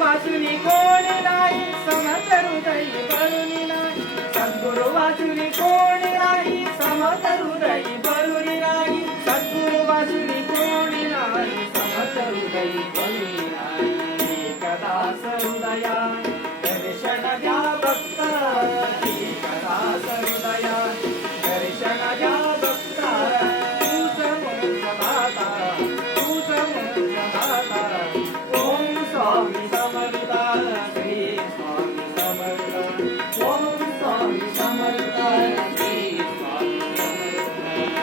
वाचुनी कोणी नाही समर्थ हृदयी भरुनी नाही, सद्गुरु वाचुनी कोणी नाही समर्थ हृदयी